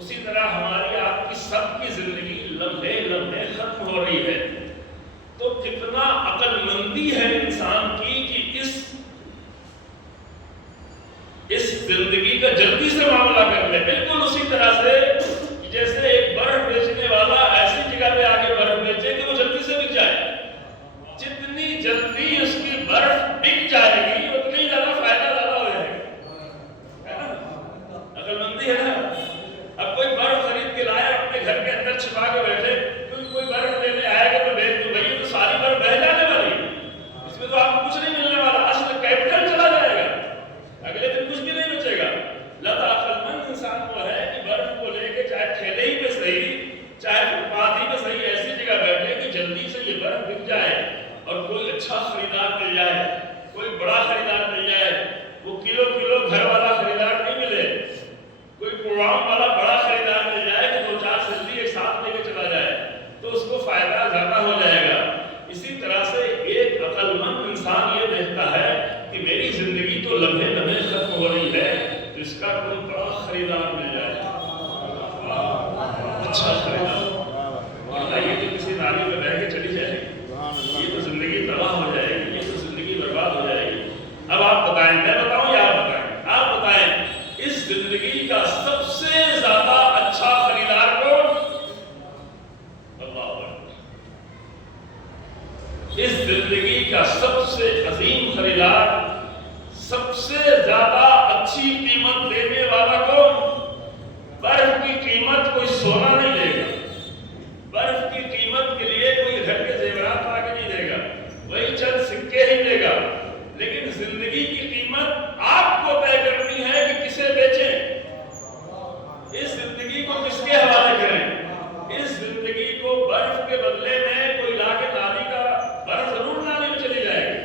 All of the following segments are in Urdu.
اسی طرح ہماری آپ کی سب کی زندگی لمحے لمحے ختم ہو رہی ہے. تو کتنا عقل مندی ہے انسان کی کہ اس زندگی کا جلدی سے معاملہ کر لے. بالکل اسی طرح سے جیسے ایک برف بیچنے والا ایسی جگہ پہ آگے برف بیچے کہ وہ جلدی سے بک جائے. جتنی جلدی اس کی برف بک جائے گی اتنی زیادہ فائدہ زیادہ ہو جائے گا. عقل مندی ہے نا. اب کوئی برف خرید کے لائے اپنے گھر کے اندر چھپا کے بیٹھے, کیونکہ کوئی برف لینے آئے گا تو بیچ دو بھائی, تو ساری برف بہہ جانے والی ہے, اس میں تو آپ کو کچھ نہیں ملنے والا, اصل کیپٹل چلا جائے گا, اگلے دن کچھ بھی نہیں بچے گا. لہذا عقل مند انسان وہ ہے کہ برف کو لے کے چاہے ٹھیلے ہی پہ صحیح, چاہے فٹ پاتھ ہی پہ صحیح, ایسی جگہ بیٹھے کہ جلدی سے یہ برف بک جائے اور کوئی اچھا خریدار مل جائے, کوئی بڑا خریدار مل جائے. وہ کلو کلو گھر والا خریدار نہیں ملے, کوئی پروگرام والا بڑا خریدار مل جائے کہ 2-4 سلدی ایک ساتھ لے کے چلا جائے, تو اس کو فائدہ زیادہ ہو جائے گا. اسی طرح سے ایک عقل مند انسان یہ دیکھتا ہے کہ میری زندگی تو لمحے لمحے ختم ہو رہی ہے, تو اس کا کوئی بڑا خریدار مل جائے, اچھا خریدار, ورنہ یہ تو کسی نالی میں بہ کے چلی جائے گی, یہ تو زندگی تباہ ہو جائے گی, یہ تو زندگی برباد ہو جائے گی. اب آپ بتائیں, میں بتاؤں یا آپ بتائیں؟ آپ بتائیں اس زندگی کا سب سے زیادہ اچھا خریدار کون؟ اللہ اکبر. اس زندگی کا سب سے عظیم خریدار, سب سے زیادہ اچھی قیمت دینے والا کون؟ برف کی قیمت کوئی سونا نہیں دے گا, برف کی قیمت کے لیے کوئی گھر کے زیورات لا کے نہیں دے گا, وہی چند سکے ہی دے گا. لیکن زندگی کی قیمت آپ کو طے کرنی ہے کہ کسے بیچیں, اس زندگی کو کس کے حوالے کریں. اس زندگی کو برف کے بدلے میں کوئی لا کے نالی کا, برف ضرور نالی میں چلی جائے گی,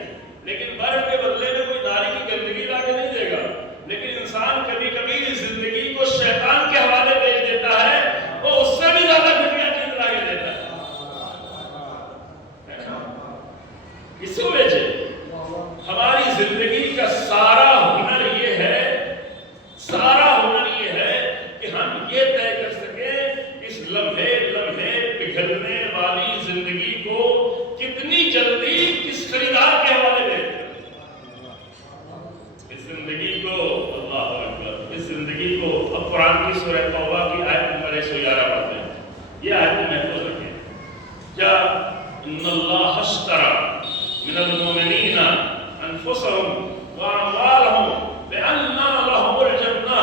لیکن برف کے بدلے میں کوئی نالی کی گندگی لا کے نہیں دے گا. لیکن انسان کبھی کبھی زندگی کو شیطان کے حوالے بیچ دیتا ہے, وہ اس سے بھی زیادہ گھٹیا چیز لا کے دیتا ہے. کس کو بیچے؟ ہماری زندگی کا سارا ہنر یہ ہے, سارا ہنر یہ ہے کہ ہم یہ طے کر سکیں اس لمحے لمحے پگھلنے والی زندگی کو کتنی جلدی کس خریدار کے حوالے دیں. اس زندگی کو, اللہ اکبر, اس زندگی کو. اب قرآن کی سورہ توبہ کی آیت نمبر 111 پڑھتے ہیں. یہ آیت محفوظ رکھیں. کیا ان اللہ اشتری من المؤمنین انفسهم واموالهم بان لهم الجنہ.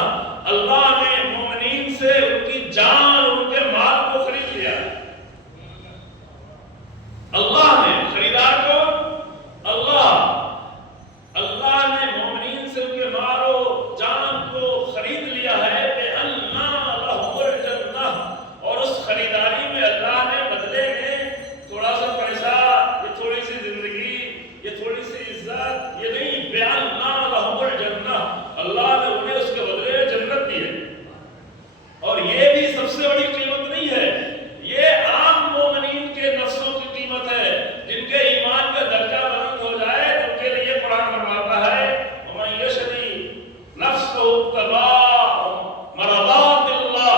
اللہ نے مومنین سے ان کی جان, ان کے مال کو خرید لیا. اللہ نے, خریدار کو اللہ, اللہ نے مومنین سے ان کے مال و جان کو خرید لیا ہے. بان لهم الجنہ, اور اس خریداری میں اللہ نے بدلے میں تھوڑا سا پیسہ, یہ تھوڑی سی زندگی, یہ تھوڑی سی عزت, یہ نہیں, بیان لهم الجنہ, اللہ نے انہیں اس کے بدلے جنت دی ہے. اور یہ بھی سب سے بڑی قیمت نہیں ہے, یہ عام مومنین کے نفسوں کی قیمت ہے, جن کے ایمان کا درجہ بلند ہو جائے تو ان کے لیے قرآن فرماتا ہے وَمَن يَشْرِ نَفْسَهُ ابْتِغَاءَ مَرْضَاتِ اللَّهِ,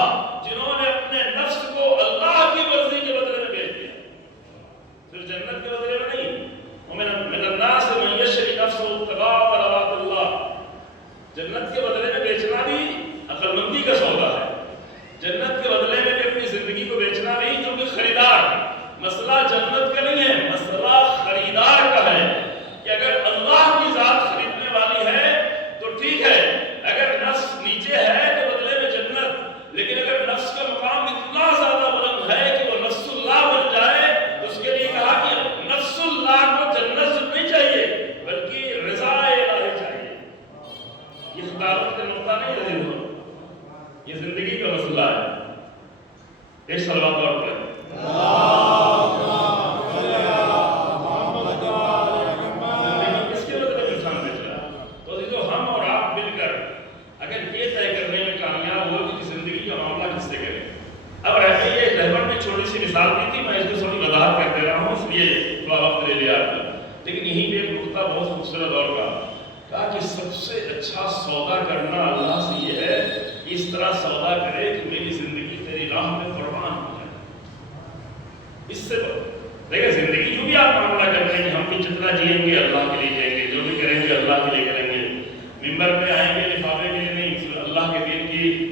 جنہوں نے اپنے نفس کو اللہ کی مرضی کے بدلے میں بیچ دیا, صرف جنت کے بدلے میں نہیں. وَمِنَ النَّاسِ مَن يَشْرِ نَفْسَهُ ابْتِغَاءَ مَرْضَاتِ اللَّهِ. جنت کے بدلے میں بیچنا بھی عقل مندی کا سودا ہے. جنت کے بدلے میں بھی اپنی زندگی کو بیچنا نہیں, کیونکہ خریدار, مسئلہ جنت کا نہیں ہے, مسئلہ خریدار کا ہے. کہ اگر اللہ کی ذات خریدنے والی ہے تو ٹھیک ہے, اگر نفس نیچے ہے تو بدلے میں جنت. لیکن اگر نفس کا مقام اتنا زیادہ بلند ہے کہ وہ نفس اللہ بن جائے تو اس کے لیے کہا کہ نفس اللہ کو جنت نہیں چاہیے بلکہ رضا الہی چاہیے. یہ خطابت کا نقطہ نہیں ہے, یہ زندگی کا مسئلہ ہے. ایک صلوات اور پڑھیں. زندگی کس کے بدلے میں انسان بیچ رہا ہے؟ تو عزیزو, ہم اور آپ مل کر اگر یہ طے کرنے میں کامیاب ہو کہ زندگی کا معاملہ کس سے کریں. اب رہتے یہ رہبر نے چھوٹی سی مثال دی تھی, میں اس کو تھوڑی وضاحت کر دے رہا ہوں, اس لیے تھوڑا وقت لے لیا آپ نے. لیکن یہیں پہ ایک نقطہ بہت خوبصورت اور کہا کہ سب سے اچھا سودا کرنا اللہ سے یہ ہے اس طرح سودا کرے کہ میری زندگی تیری راہ میں قربان ہو جائے. اس سے دیکھیں زندگی جو بھی آپ معاملہ کرتے ہیں کہ ہم بھی جتنا جئیں گے اللہ کے لیے جئیں گے, جو بھی کریں گے اللہ کے لیے کریں گے, ممبر پہ آئیں گے لفافے کے لیے نہیں, اللہ کے دین کی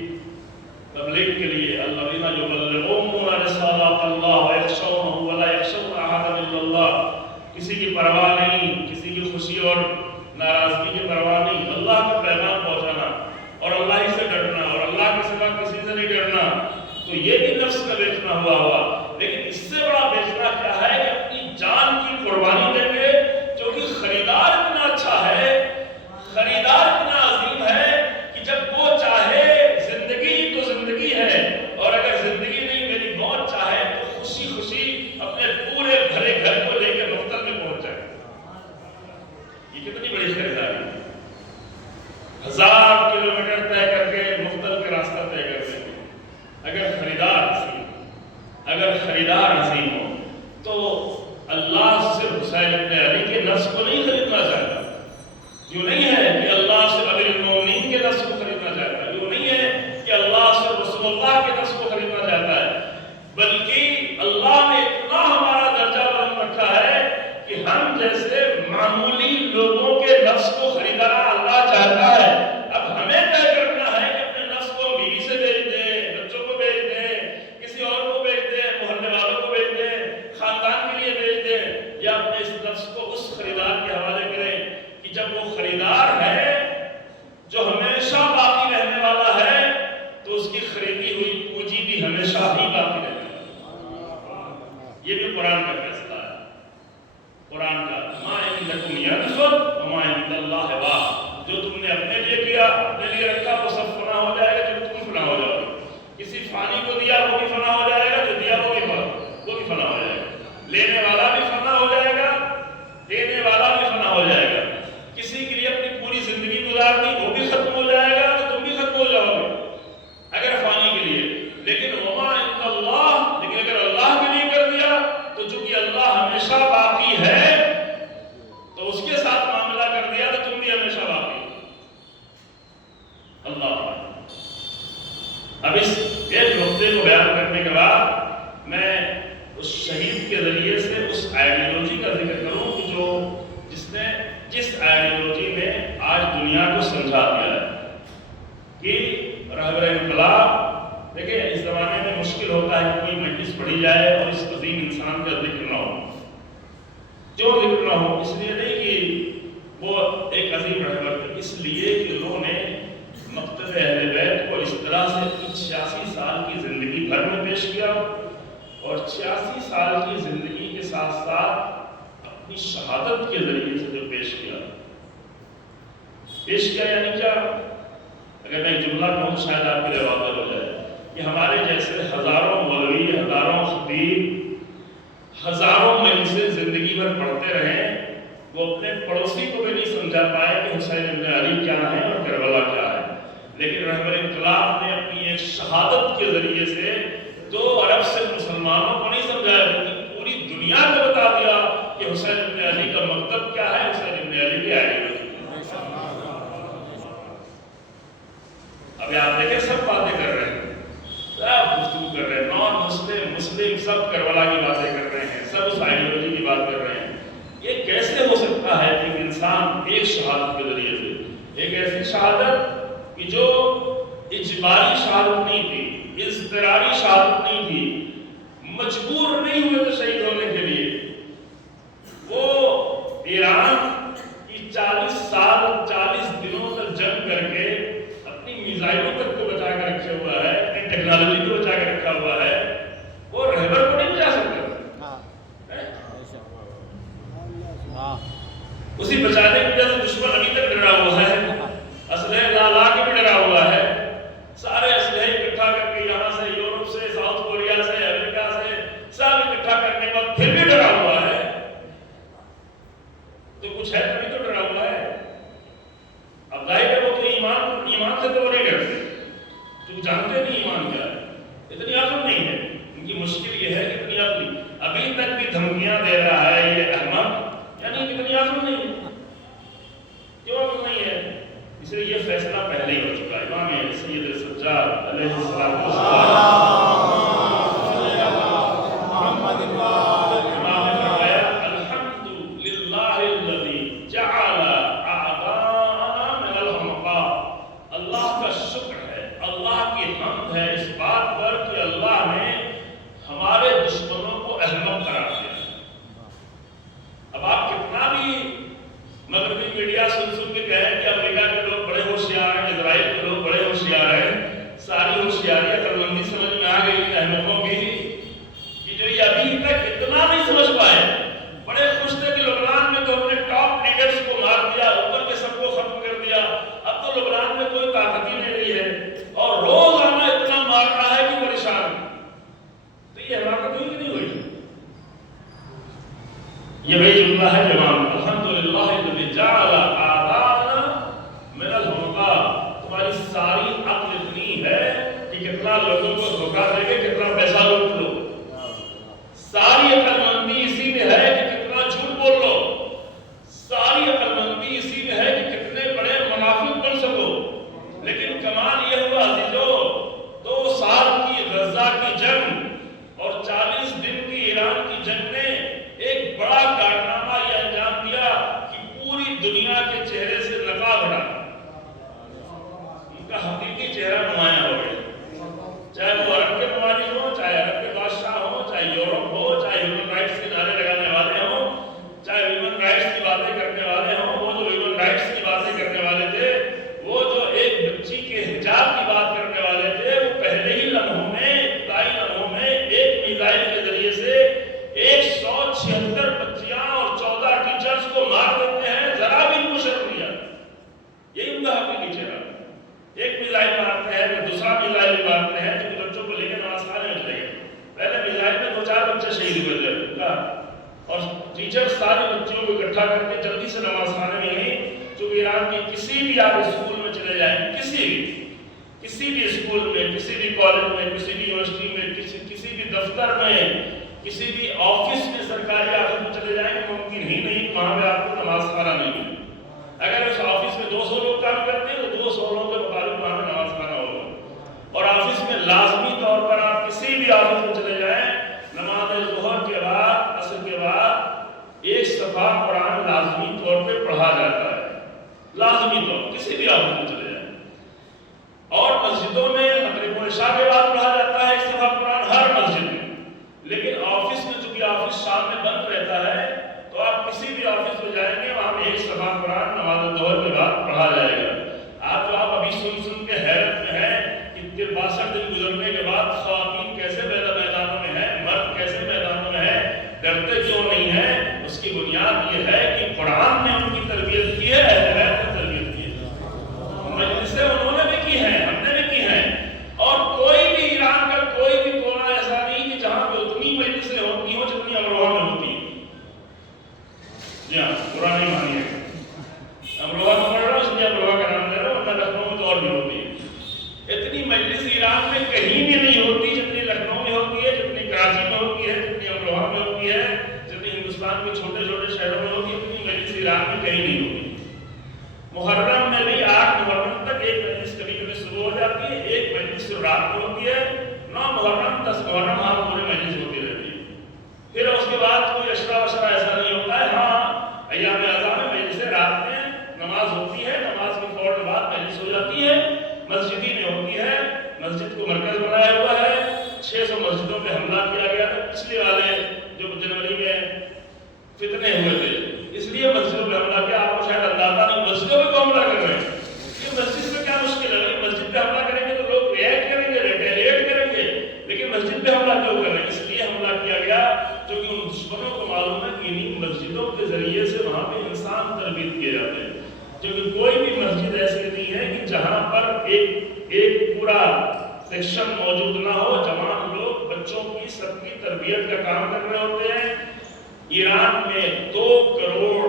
تبلیغ کے لیے. الذین یبلغون رسالات اللہ ویخشونہ ولا یخشون احدا الا اللہ. کسی کی پرواہ نہیں, کسی کی خوشی اور ناراضگی کی پرواہ نہیں, اللہ کا پیغام پہنچانا اور اللہ ہی سے ڈرنا اور اللہ کے سوا کسی سے نہیں ڈرنا. تو یہ بھی نفس کا بیچنا ہوا. لیکن اس سے بڑا بیچنا کیا ہے کہ اپنی جان کی قربانی دیں گے, جو کہ خریدار اتنا اچھا ہے, خریدار اتنا عظیم ہے کہ جب وہ چاہے زندگی تو زندگی ہے, اور اگر زندگی نہیں میری موت چاہے تو خوشی خوشی اپنے پورے بھرے گھر کو لے کے مقتل میں پہنچ جائے. یہ کتنی بڑی خریداری ہے. 1000 کلومیٹر طے کر کے مقتل کا راستہ طے کر دیں گے. اگر خریدار عظیم ہو تو اللہ صرف حسین ابن علی کے نفس کو نہیں خریدنا چاہتا. جو نہیں ہے کہ اللہ صرف امیر المومنین کے نفس کو خریدنا چاہتا ہے, جو نہیں ہے کہ اللہ صرف رسول اللہ کے نفس کو خریدنا چاہتا ہے, بلکہ اللہ نے اتنا ہمارا درجہ بلند رکھا ہے کہ ہم جیسے معمولی لوگوں کے نفس کو خریدنا اللہ چاہتا ہے. اب ہمیں طے کرنا ہے کہ اپنے نفس کو بیوی سے بیچ دیں, بچوں کو بیچ دیں, کسی اور کو بیچ دیں, محلے والوں کو بیچ دیں, خاندان کے لیے بیچ دیں, یا اپنے اس نفس کو اس خریدار کے حوالے کریں کہ جب وہ خریدار ہے جو ہمیشہ باقی رہنے والا ہے تو اس کی خریدی ہوئی پونجی بھی ہمیشہ ہی باقی رہنے والا. یہ بھی قرآن کا فیصلہ ہے. قرآن کا ما عندکم ینفد وما عند اللہ باق. جو تم نے اپنے لیے کیا, اپنے لیے رکھا, وہ سب فنا ہو جائے گا, جو تم فنا ہو جاؤ گے. کسی فانی کو دیا وہ بھی فنا ہو جائے گا, جو دیا وہ بھی فنا ہو جائے گا. لینے والا بھی فنا ہو جائے گا, دینے والا بھی فنا ہو جائے گا. کسی کے لیے اپنی پوری زندگی گزار دی, وہ بھی ختم ہو جائے گا, تو تم بھی ختم ہو جاؤ گے اگر فانی کے لیے. لیکن وما عند اللہ, لیکن اگر اللہ کے لیے کر دیا تو چونکہ اللہ ہمیشہ باقی ہے تو اس کے ساتھ معاملہ کر دیا تو تم بھی ہمیشہ باقی. اللہ. اب اس ایک نقطے کو بیان کرنے کے بعد میں اس شہید کے ذریعے سے اس آئیڈیالوجی کا ذکر کروں کہ جس آئیڈیالوجی نے آج دنیا کو سمجھا دیا ہے کہ رہبر انقلاب. دیکھیں اس زمانے میں مشکل ہوتا ہے کہ کوئی مجلس پڑھی جائے اور اس عظیم انسان کا ذکر نہ ہو. کیوں ذکر نہ ہو؟ اس لیے نہیں کہ وہ ایک عظیم رہبر تھے, اس لیے کہ انہوں نے مقتد اہل بیت کو اس طرح سے 86 سال کی زندگی بھر میں پیش کیا, اور 86 سال کی زندگی کے ساتھ ساتھ اپنی شہادت کے ذریعے سے جو پیش کیا یعنی کیا؟ اگر میں ایک جملہ کہوں شاید آپ کے لیے واضح ہو جائے کہ ہمارے جیسے ہزاروں مولوی, ہزاروں خطیب, ہزاروں مجلسیں زندگی بھر پڑھتے رہیں, وہ اپنے پڑوسی کو بھی نہیں سمجھا پائے کہ حسین ابن علی کیا ہے اور کربلا کیا ہے. لیکن رہبر انقلاب نے اپنی ایک شہادت کے ذریعے سے 2 ارب سے مسلمانوں کو نہیں سمجھایا بلکہ پوری دنیا کو بتا دیا کہ حسین ابن علی کا مکتب کیا ہے, حسین ابن علی کی آئیڈیالوجی. ابھی آپ دیکھیں سب باتیں کر رہے ہیں, سب گفتگو کر رہے ہیں, نان مسلم مسلم سب کربلا کی باتیں کر رہے ہیں, سب اس آئیڈیالوجی کی بات کر رہے ہیں. یہ کیسے ہو سکتا ہے کہ انسان ایک شہادت کے ذریعے سے, ایک ایسی شہادت کہ جو اجباری شہادت نہیں تھی, اضطراری شہادت نہیں تھی, مجبور نہیں ہوئے تھے شہید ہونے کے لیے. وہ ایران کی 40 سال 40 دنوں تک جنگ کر کے اپنی میزائلوں تک کو بچا کے رکھا ہوا ہے, اپنی ٹیکنالوجی کو بچا کے رکھا ہوا ہے. وہ رہبر کو نہیں بچا سکتا. اسی بچانے کی وجہ سے دشمن ابھی تک ڈرا ہوا ہے, اسلحے لا کے بھی ڈرا ہوا ہے. سارے اسلحے اکٹھا کر کے یہاں سے, یورپ سے, ساؤتھ کوریا سے, امریکہ سے, سب اکٹھا کرنے کے بعد پھر بھی ڈرا ہوا ہے. تو کچھ ہے تبھی تو ڈرا ہوا ہے. اب ظاہر ہے وہ تو ایمان سے تو وہ نہیں ڈرتے, کیونکہ جانتے نہیں ایمان کیا ہے. اتنی عقل نہیں ہے ان کی. مشکل یہ ہے کہ اتنی عقل ابھی تک بھی دھمکیاں دے رہا ہے یہ احمد, یعنی کتنی عقل نہیں ہے. کیوں عقل نہیں ہے؟ اس لیے یہ فیصلہ پہلے ہی ہو چکا ہے. امام سید سجاد علیہ السلام یہ بیت اللہ ہے جوان الحمدللہ الذی جعل آباءنا من الحمقاء. تمہاری ساری عقل اتنی ہے کہ کتنا لوگوں کو دھوکہ دے کے کتنا پیسہ لوٹ لو. ساری عقل مندی اسی میں ہے کہ کتنا جھوٹ بول لو. ساری عقل مندی اسی میں ہے کہ کتنے بڑے منافق بن سکو. لیکن کمال یہ ہوا عزیزو 2 سال کی غزہ کی جنگ اور 40 دن کی ایران کی جنگ نے ایک بڑا کارنامہ یہ انجام دیا کہ پوری دنیا کے چہرے سے نقاب ہٹا. ان کا حقیقی چہرہ نمایاں ہو گیا. چاہے وہ عرب کے ممالک ہوں, چاہے عرب کے بادشاہ ہوں, چاہے یورپ ہو, چاہے ہیومن رائٹس کے نعرے لگانے والے ہوں, چاہے ہیومن رائٹس کی باتیں کرنے والے ہوں. وہ جو ہیومن رائٹس کی باتیں کرنے والے تھے, وہ جو ایک بچی کے حجاب کی بات کرنے والے تھے, وہ پہلے ہی لمحوں میں, ابتدائی لمحوں میں ایک میزائل کے ذریعے سے 176 بچیاں اور 14 ٹیچرز کو مار دیتے ہیں. ذرا بھی ان کو شرم نہیں آتی. یہی ان کا حقیقی چہرہ. ایک میزائل مارتے ہیں, پھر دوسرا میزائل بھی مارتے ہیں, جو بچوں کو لے کے نماز خانے میں چلے گئے. پہلے میزائل میں 2-4 بچے شہید ہوئے تھے اور ٹیچر سارے بچوں کو اکٹھا کر کے جلدی سے نماز خانے میں گئی. چونکہ ایران کے کسی بھی آپ اسکول میں چلے جائیں, کسی بھی اسکول میں, کسی بھی کالج میں, کسی بھی یونیورسٹی میں, کسی بھی دفتر میں, کسی بھی آفس میں, سرکاری آفس میں چلے جائیں, ممکن ہی نہیں کہ وہاں پہ آپ کو نماز خانہ نہیں ملے. اگر اس آفس میں 200 لوگ کام کرتے ہیں تو 200 لوگوں کے مطابق وہاں پہ نماز خانہ ہوگا. اور آفس میں لازمی طور پر آپ کسی بھی آفس میں چلے جائیں, نماز ظہر کے بعد, عصر کے بعد 1 صفحہ قرآن لازمی طور پہ پڑھا جاتا ہے. لازمی طور کسی بھی آفس میں چلے جائیں. اور مسجدوں میں مغرب و عشاء کے بعد پڑھا جاتا ہے 1 صفحہ قرآن ہر مسجد میں. لیکن آفس میں چونکہ آفس شام میں بند رہتا ہے, تو آپ کسی بھی آفس میں جائیں گے, وہاں پہ 1 صفحہ قرآن نماز ظہر کے بعد پڑھا جائے گا. آپ ابھی سن کے حیرت میں ہیں کہ 62 دن گزرنے کے بعد خواتین کیسے میدانوں میں ہیں, مرد کیسے میدانوں میں ہیں, ڈرتے کیوں نہیں ہیں. اس کی بنیاد یہ ہے کہ قرآن نے ان کی تربیت کی ہے, اہل بیت نے تربیت کی ہے. مجلسیں انہوں نے بھی کی ہیں, ہم نے بھی کی ہیں. اور کوئی بھی ایران کا کوئی بھی کونا ایسا نہیں کہ جہاں پہ اتنی مجلسیں ہوتی ہوں جتنی امروہہ میں ہوتی ہیں. جی ہاں, برا نہیں مانیے, امروہہ میں پڑھ رہا ہوں اس لیے امروہہ کا نام لے رہا ہوں, ورنہ لکھنؤ میں تو اور بھی ہوتی ہے. اتنی مجلس ایران میں کہیں بھی نہیں ہوتی جتنی لکھنؤ میں ہوتی ہے, جتنی کراچی میں ہوتی ہے, جتنی امروہہ میں ہوتی ہے, جتنی ہندوستان کے چھوٹے چھوٹے شہروں میں ہوتی ہے. اتنی مجلس ایران میں کہیں نہیں ہوتی. محرم میں بھی 8 محرم تک ایک مجلس کبھی کبھی شروع ہو جاتی ہے, ایک مجلس رات میں ہوتی ہے. 9 محرم 10 محرم ہاں پورے مجلس ہوتی رہتی ہے. پھر اس کے بعد کوئی اشرا وشرا ایسا نہیں ہوتا ہے. ہاں ایام اعظام میں مجلس رات میں نماز ہوتی ہے, نماز کے فوراً بعد مجلس ہو جاتی ہے. مسجدی میں ہوتی ہے, مسجد کو مرکز بنایا ہوا ہے. 600 مسجدوں پہ حملہ کیا گیا تھا پچھلے والے جو جنوری میں فتنے ہوئے تھے, اس لیے مسجدوں پہ حملہ کیا. آپ کو شاید اندازہ نہیں مسجدوں پہ حملہ کر رہے ہیں. یہ مسجد میں کیا مشکل ہے؟ مسجد پہ حملہ کریں گے تو لوگ ریئیکٹ کریں گے, ریٹیلیٹ کریں گے, لیکن مسجد پہ حملہ کیوں کر رہے ہیں؟ اس لیے حملہ کیا گیا کیونکہ ان دشمنوں کو معلوم ہے کہ انہیں مسجدوں کے ذریعے سے وہاں پہ انسان تربیت کیے جاتے ہیں. کیونکہ کوئی بھی مسجد ایسی نہیں ہے کہ جہاں پر ایک پورا سیکشن موجود نہ ہو, جوان لوگ بچوں کی سب کی تربیت کا کام کر رہے ہوتے ہیں. ایران میں 2 کروڑ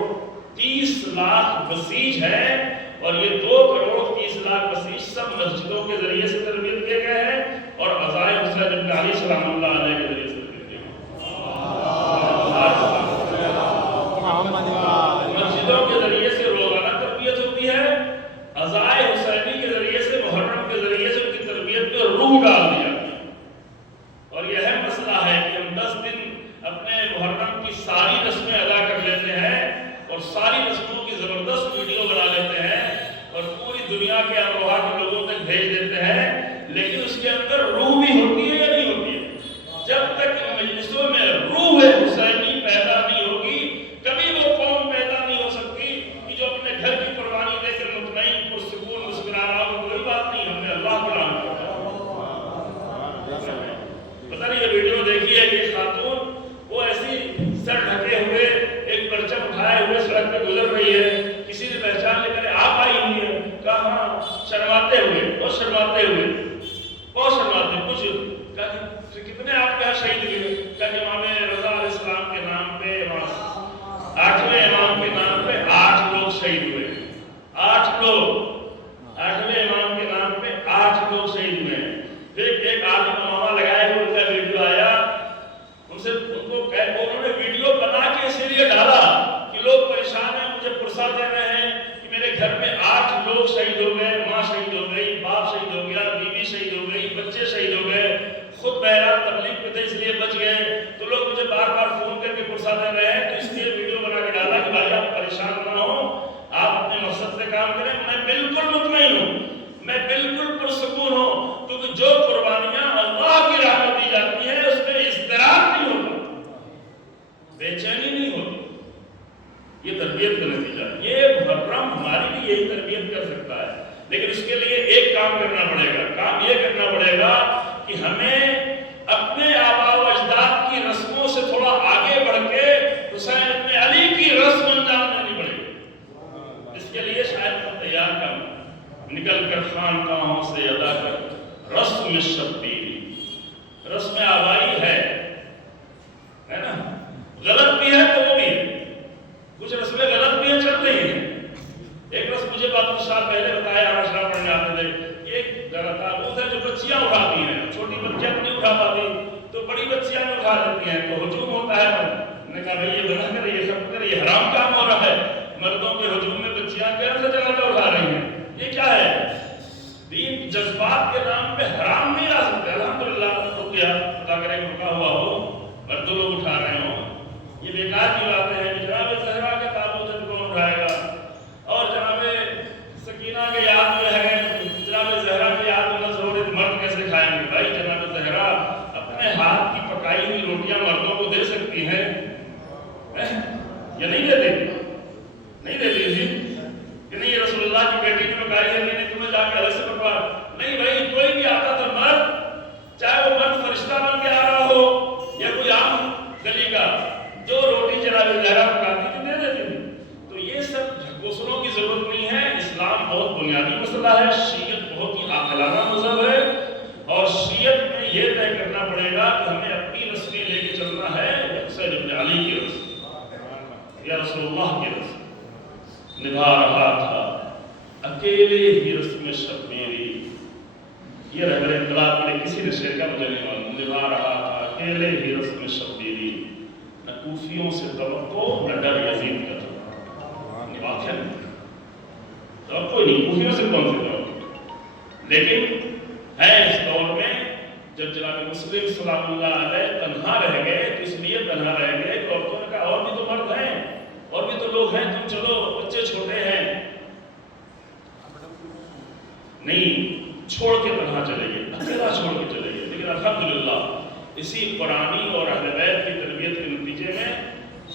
30 لاکھ بسیج ہیں, اور یہ 2 کروڑ 30 لاکھ بسیج سب مسجدوں کے ذریعے سے تربیت کیے گئے ہیں, اور عزائے حسین ابن علی سلام اللہ علیہ کے ذریعے سے تربیت کیے گئے. مسجدوں کے ذریعے سے روزانہ تربیت ہوتی ہے, عزائے حسینی کے ذریعے سے, محرم کے ذریعے سے ان کی تربیت پہ روح اندر روح بھی ہوتی ہے یا نہیں ہوتی ہے؟ جب تک ان مجلسوں میں روح حسینی پیدا نہیں ہوگی کبھی وہ قوم پیدا نہیں ہو سکتی کہ جو اپنے گھر کی قربانی دے کر مطمئن پرسکون مسکرا رہا ہو. کوئی بات نہیں, ہم نے اللہ کے نام کرتا. پتہ نہیں یہ ویڈیو دیکھی ہے کہ خاتون وہ ایسی سر ڈھکے ہوئے ایک پرچم اٹھائے ہوئے سڑک پہ گزر رہی ہے, کسی نے پہچان لے کر آپ آئی ہوئی ہے, کہا ہاں, شرماتے ہوئے, بہت شرماتے ہوئے, بہت شرماتے, کچھ کہا کتنے آپ کے یہاں شہید ہوئے؟ کہا امام رضا علیہ السلام کے نام پہ 8ویں امام کے نام پہ 8 لوگ شہید ہوئے. 8 لوگ, 8ویں امام کے نام پہ 8 لوگ شہید ہوئے ہیں. پھر ایک آدمی کا ماما لگائے ہوئے ان کا ویڈیو آیا, انہوں نے ویڈیو بنا کے اسی لیے ڈالا کہ لوگ پریشان ہیں, مجھے پرسہ دے رہے ہیں کہ میرے گھر میں 8 لوگ شہید ہو گئے, ماں شہید ہو گئی, باپ شہید ہو گیا, بیوی شہید ہو گئی, بچے شہید ہو گئے, خود بہرحال تبلیغ پہ تھے اس لیے بچ گئے, تو لوگ مجھے بار بار فون کر کے پرسہ دے رہے ہیں, تو اس لیے ویڈیو بنا کے ڈالا کہ بھائی آپ پریشان نہ ہو, آپ اپنے مقصد سے کام کریں. میں بالکل مطمئن ہوں, میں بالکل پرسکون ہوں, کیونکہ جو قربانیاں اللہ کی راہ میں دی جاتی ہیں اس میں اضطراب نہیں ہوتا, بے چینی نہیں ہوتی. یہ تربیت کا نتیجہ ہے. یہ محرم ہماری بھی یہی تربیت کر سکتا ہے, لیکن اس کے لیے ایک کام کرنا پڑے گا. کام یہ کرنا پڑے گا کہ ہمیں اپنے آباء و اجداد کی رسموں سے تھوڑا آگے بڑھ کے حسین ابن علی کی رسم انجام دینی پڑے گی. اس کے لیے شاید ہم تیار کر نکل کر خانقاہوں سے ادا کر رسم شبیری. رسم آبائی ہے نا, غلط بھی ہے تو وہ بھی ہے, کچھ رسمیں غلط بھی ہیں, چل رہی ہیں. ایک رسم مجھے 32 سال پہلے بتایا, عاشرہ پڑھنے آتے تھے, ایک تابوت ہے جو بچیاں اٹھاتی ہیں, چھوٹی بچیاں نہیں اٹھا پاتی تو بڑی بچیاں بھی اٹھا لیتی ہیں, تو ہجوم ہوتا ہے. میں نے کہا بھائی یہ بنا کر یہ سب کر, یہ حرام کام ہو رہا ہے, مردوں کے ہجوم میں بچیاں کیسے جگہ پہ اٹھا رہی ہیں, یہ کیا ہے؟ دین جذبات کے نام پہ حرام نہیں آ سکتے. الحمدللہ رکیا خدا کرے کہ رکا ہوا ہو, مردوں لوگ اٹھا رہے ہوں, یہ بیکار کی باتیں ہیں. جناب زہرا کے تابوت کون اٹھائے گا؟ اور جناب سکینہ کے یاد میں ہے, جناب زہرا کے یاد میں ضرورت مرد کیسے کھائیں گے؟ بھائی جناب زہرا اپنے ہاتھ کی پکائی ہوئی روٹیاں مردوں کو دے سکتی ہیں یا نہیں دیتی؟ نہیں دیتی تھی کہ نہیں, رسول اللہ کی بیٹی نے پکائی ہے, میں نے تمہیں جا کے الگ سے پکوا نہیں. بھائی کوئی بھی آتا تھا مرد, چاہے وہ مرد فرشتہ بن کے آ رہا ہو یا کوئی عام گلی کا, جو روٹی جناب زہرا پکاتی تھی دے دیتی تھی. تو یہ سب گھوسلوں کی ضرورت نہیں ہے. اسلام بہت بنیادی مسئلہ ہے, شیعت بہت ہی عاقلانہ مذہب ہے, اور شیعت میں یہ طے کرنا پڑے گا کہ ہمیں اپنی رسمیں لے کے چلنا ہے حسین ابن علی کی رسم یا رسول اللہ کی رسم. نبھا رہا تھا اکیلے ہی رسم شبیری, یہ رہبر انقلاب کے کسی نے شعر کا مجھے نہیں معلوم. نبھا رہا تھا اکیلے ہی رسم شبیری, نہ کوفیوں سے توقع نہ ڈر یزید کا تھا. نبھاتے ہیں توقع نہیں, کوفیوں سے کون سے توقع, لیکن ہے اس دور میں جب جناب مسلم سلام اللہ علیہ تنہا رہ گئے, تو اس لیے تنہا رہ گئے کہ عورتوں نے کہا اور بھی تو مرد ہیں, اور بھی تو لوگ ہیں, تم چلو, بچے چھوٹے ہیں, نہیں چھوڑ کے تنہا چلے گئے, اکیلا چھوڑ کے چلے گئے. لیکن الحمدللہ اسی قرآنی اور اہل بیت کی تربیت کے نتیجے میں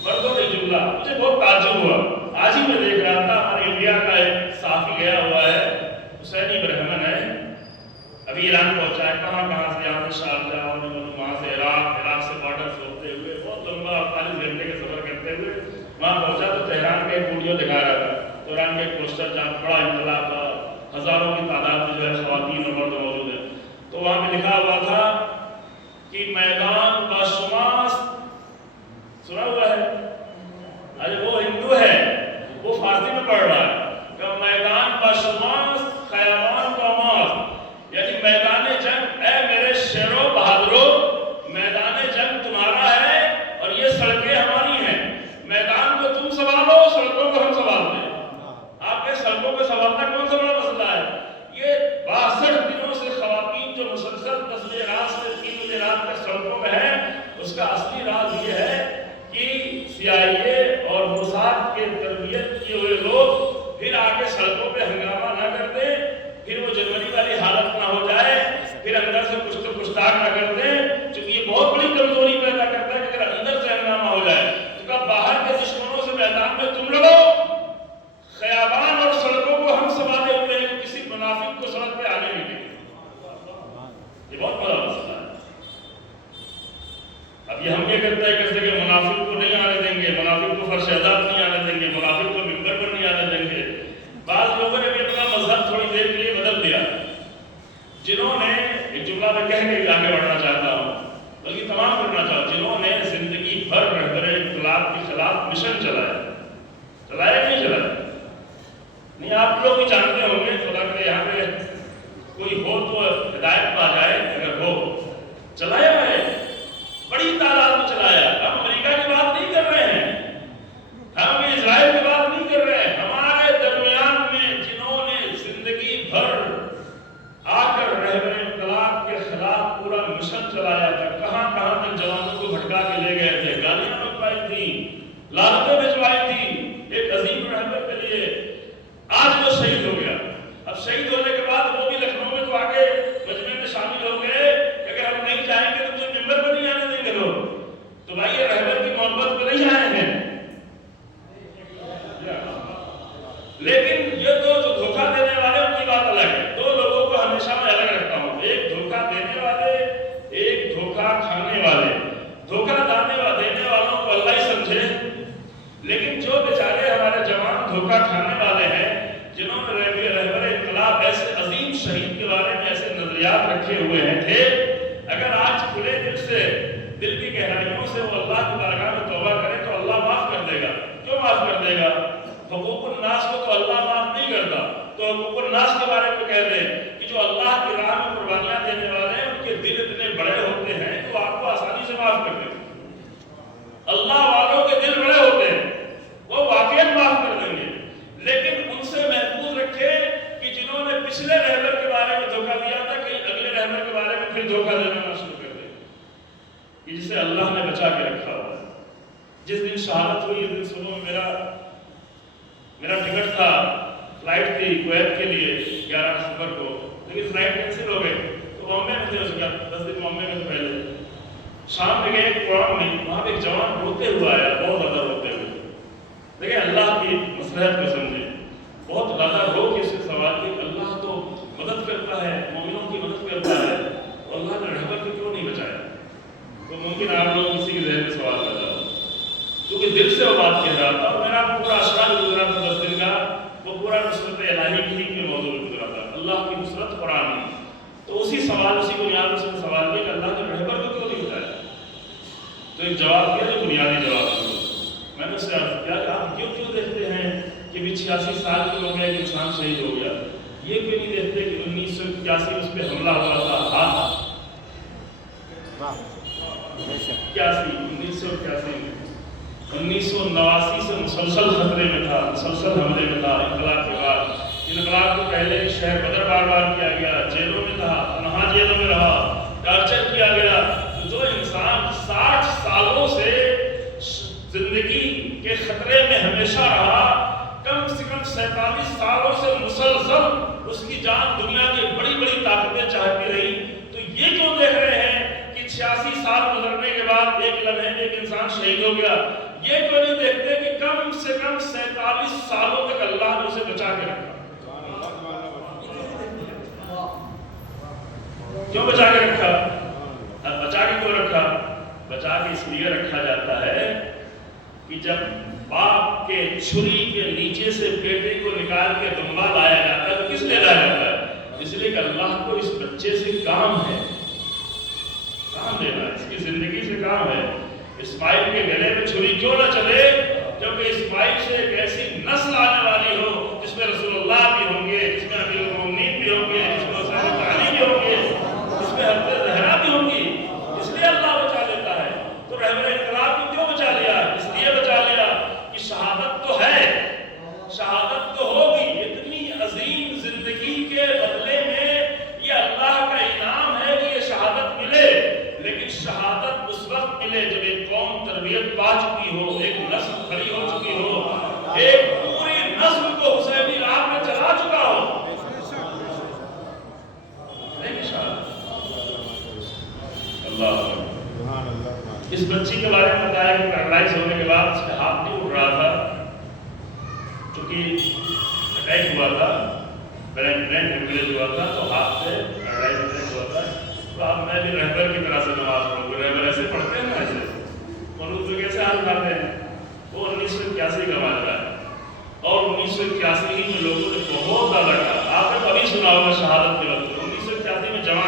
مردوں نے جملہ, مجھے بہت تعجب ہوا, آج ہی میں دیکھ رہا تھا, ہمارے انڈیا کا ایک صحافی گیا ہوا ہے, حسینی برہمن ہے, ابھی ایران پہنچا ہے, کہاں سے, یہاں سے شارجہ, اور وہاں سے عراق سے بارڈر سے ہوتے ہوئے بہت لمبا 48 گھنٹے کا سفر کرتے ہوئے وہاں پہنچا. تو تہران کا ایک ویڈیو دکھا رہا تھا, تہران کا ایک پوسٹر جہاں بڑا انقلاب تھا, ہزاروں کی تعداد میں جو ہے خواتین اور مرد موجود ہیں, تو وہاں پہ لکھا ہوا تھا کہ میدان باشماس, سنا ہوا ہے, ارے وہ ہندو ہے, وہ فارسی میں پڑھ رہا ہے کہ میدان باشماس خیابان قوماس, یعنی میدان جنگ اے میرے شیرو بہادرو, میدان جنگ تمہارا ہے اور یہ سڑکیں ہماری ہیں, میدان کو تم سنبھالو, سڑکوں کو ہم سنبھالتے ہیں. آپ کے سڑکوں کو سنبھالنا کون سا بڑا مسئلہ ہے؟ یہ 62 دنوں سے خواتین جو مسلسل 10 بجے رات سے 3 بجے رات تک سڑکوں میں ہیں, اس کا اصلی راز یہ ہے کہ CIA اور موساد کے تربیت کیے ہوئے لوگ پھر آگے سڑکوں پہ ہنگامہ نہ کر دیں, پھر وہ جرمنی والی حالت نہ ہو جائے, پھر اندر سے جنہوں نے ایک جملہ میں کہہ کے آگے بڑھنا چاہتا ہوں بلکہ تمام کرنا چاہتا ہوں، جنہوں نے زندگی بھر رہبر انقلاب کے خلاف مشن چلایا نہیں چلایا نہیں، آپ لوگ بھی جانتے ہوں گے، خدا کرے یہاں پہ کوئی ہو تو ہدایت پا جائے، اگر ہو چلایا ہے، بڑی تعداد میں چلایا۔ ہم امریکہ کی بات نہیں کر رہے ہیں، ہم اسرائیل کی بات نہیں کر رہے ہیں، ہمارے درمیان میں جنہوں نے زندگی بھر آ کر رہبر انقلاب کے خلاف پورا مشن چلایا تھا، کہاں کہاں تک جوانوں کو بھٹکا کے لے گئے تھے، گالیاں بکوائی تھیں، لعنتیں بھجوائی تھیں ایک عظیم رہبر کے لیے، آج وہ شہید ہو گیا۔ اب شہید ہونے کے بعد وہ بھی لکھنؤ میں تو آگے مجمع میں شامل ہو گئے کہ اگر ہم نہیں جائیں گے تو مجھے ممبر پر نہیں آنے دیں گے لوگ۔ تو بھائی یہ رہبر کی محبت پہ نہیں آئے ہیں، لیکن یہ تو جو دھوکہ دینے والے ان کی بات الگ ہے۔ دو لوگوں کو ہمیشہ میں الگ رکھتا ہوں، ایک دھوکہ دینے والے، ایک دھوکہ کھانے والے۔ دھوکہ دینے والوں کو اللہ ہی سمجھے، لیکن جو بیچارے ہمارے جوان دھوکہ کھانے والے ہیں، جنہوں نے رہبر انقلاب ایسے عظیم شہید کے بارے میں ایسے نظریات رکھے ہوئے ہیں تھے، اگر آج کھلے دل سے، دل کی گہرائیوں سے وہ اللہ کی بارگاہ میں توبہ کرے تو اللہ معاف کر دے گا۔ کیوں معاف کر دے گا؟ حقوق الناس کو تو اللہ معاف نہیں کرتا، تو حقوق الناس کے بارے میں کہہ دیں کہ جو اللہ کی راہ میں قربانیاں دینے والے ہیں ان کے دل اتنے بڑے ہوتے ہیں کہ وہ آپ کو آسانی سے معاف کر دیں گے۔ اللہ والوں کے دل بڑے ہوتے ہیں، وہ واقعی معاف کر دیں گے، لیکن ان سے محفوظ رکھے کہ جنہوں نے پچھلے رہبر کے بارے میں دھوکہ دیا تھا، کہیں اگلے رہبر کے بارے میں پھر دھوکہ دینا نہ شروع کر دیں، جسے اللہ نے بچا کے رکھا ہوا ہے۔ جس دن شہادت ہوئی اس دن صبح میں میرا ٹکٹ تھا، فلائٹ تھی کویت کے لیے 11 اکتوبر کو، لیکن فلائٹ کینسل ہو گئی، تو بامبے میں تھے، اس کے 10 دن بامبے میں پہلے شام میں گئے پروگرام میں، وہاں پہ ایک جوان روتے ہوا آیا، بہت زیادہ روتے ہوئے۔ دیکھیں اللہ کی مصلحت کو سمجھیں، بہت زیادہ رو کے اس سے سوال کہ اللہ تو مدد کرتا ہے، مومنوں کی مدد کرتا ہے، اور اللہ نے رہبر کو کیوں نہیں بچایا؟ تو ممکن آپ لوگ کسی کے ذہن میں سوال پیدا ہو، کیونکہ دل سے وہ بات کہہ رہا تھا، اور میرا پورا اشعار گزرا تھا 10 دن کا، وہ پورا نصرت الہی کی کے موضوع میں گزرا تھا، اللہ کی نصرت قرآن میں۔ تو اسی سوال، اسی بنیاد پر سے سوال کیا کہ اللہ نے رہبر کو کیوں نہیں بتایا؟ تو ایک جواب دیا جو بنیادی جواب دیا، میں نے اس سے عرض کیا کہ آپ کیوں دیکھتے ہیں کہ 86 سال کی ہو گیا ایک انسان شہید ہو گیا، یہ کیوں نہیں دیکھتے کہ 1981 میں اس پہ حملہ ہوا تھا، 1989 سے مسلسل خطرے میں تھا، مسلسل حملے میں تھا، انقلاب کے بعد، انقلاب کو پہلے شہر بدر بار بار کیا گیا، جیلوں میں تھا، تنہا جیلوں میں رہا، ٹارچر کیا گیا۔ جو انسان 60 سالوں سے زندگی کے خطرے میں ہمیشہ رہا، کم سے کم 47 سالوں سے مسلسل اس کی جان دنیا کی بڑی بڑی طاقتیں چاہتی رہی، تو یہ کیوں دیکھ رہے ہیں کہ 86 سال گزرنے کے بعد ایک لمحے میں ایک انسان شہید ہو گیا؟ یہ کیوں نہیں دیکھتے کہ کم سے کم 47 سالوں تک اللہ نے اسے بچا کے رکھا؟ کیوں بچا کے رکھا؟ بچا کے کیوں رکھا؟ بچا کے اس لیے رکھا جاتا ہے کہ جب باپ کے چھری کے نیچے سے بیٹے کو نکال کے دمبا لایا جاتا ہے تو کس لیے لایا جاتا ہے؟ اس لیے کہ اللہ کو اس بچے سے کام ہے، کام لینا ہے، اس کی زندگی سے کام ہے۔ اسماعیل کے گلے میں چھری کیوں نہ چلے؟ کیونکہ اسماعیل سے ایک ایسی نسل آنے والی ہو جس میں رسول اللہ بھی ہوں گے، جس میں امیر المومنین بھی ہوں گے، جس میں حسین علی بھی ہوں گے، جس میں حضرت زہرا بھی ہوں گی، اس لیے اللہ بچا لیتا ہے۔ تو رہبر انقلاب کو کیوں بچا لیا؟ اس لیے بچا لیا کہ شہادت تو ہے، شہادت تو ہوگی، اتنی عظیم زندگی کے بدلے میں یہ اللہ کا انعام ہے کہ یہ شہادت ملے، لیکن شہادت اس وقت ملے جب ایک قوم تربیت پا چکی ہو، ایک نسل کھڑی ہو چکی ہو، ایک پوری نسل کو حسینی راہ میں چلا چکا ہو، نہیں شہادت۔ اللہ اس بچی کے بارے میں بتایا کہ پیرالائز ہونے کے بعد اس کا ہاتھ نہیں اٹھ رہا تھا، چونکہ اٹیک ہوا تھا، برین ہیمریج ہوا تھا، تو ہاتھ سے پیرالائز اٹیک ہوا تھا۔ تو اب میں بھی رہبر کی طرح سے نماز پڑھوں گا، رہبر ایسے پڑھتے ہیں نا، ایسے منوط میں کیسے ہاتھ اٹھاتے ہیں؟ وہ 1981 کا واقعہ ہے، اور 1981 میں لوگوں نے بہت زیادہ کہا، آپ نے کبھی سنا ہوگا شہادت کے وقت 1981 میں جوان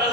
10